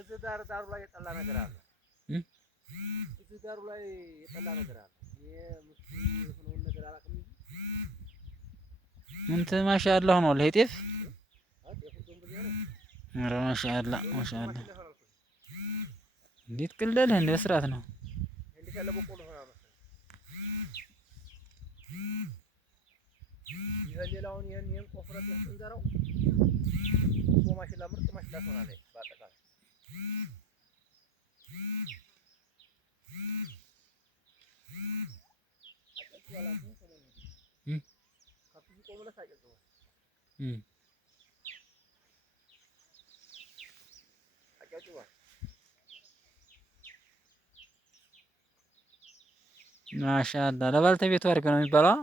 እዚህ ዳሩ ላይ የጠላ ነገር አለ። እዚህ ዳሩ ላይ የጠላ ነገር አለ። የምስቱ የሆነውን ነገር አላውቅም እንጂ እንትን ማሻአላህ ሆኗል። ይሄ ጤፍ ኧረ ማሻአላህ ማሻአላህ እንዴት ቅለለ እንደ ስርዓት ነው። እንዴት ያለ በቆሎ ሆኗል መሰለኝ። ይሄ ሌላውን ይሄን ቆፍረት ስንዘራው ማሽላ ምርጥ ማሽላ ትሆናለች በአጠቃላይ። ማሻአላህ ለባልተቤቱ አድርገው ነው የሚባለው።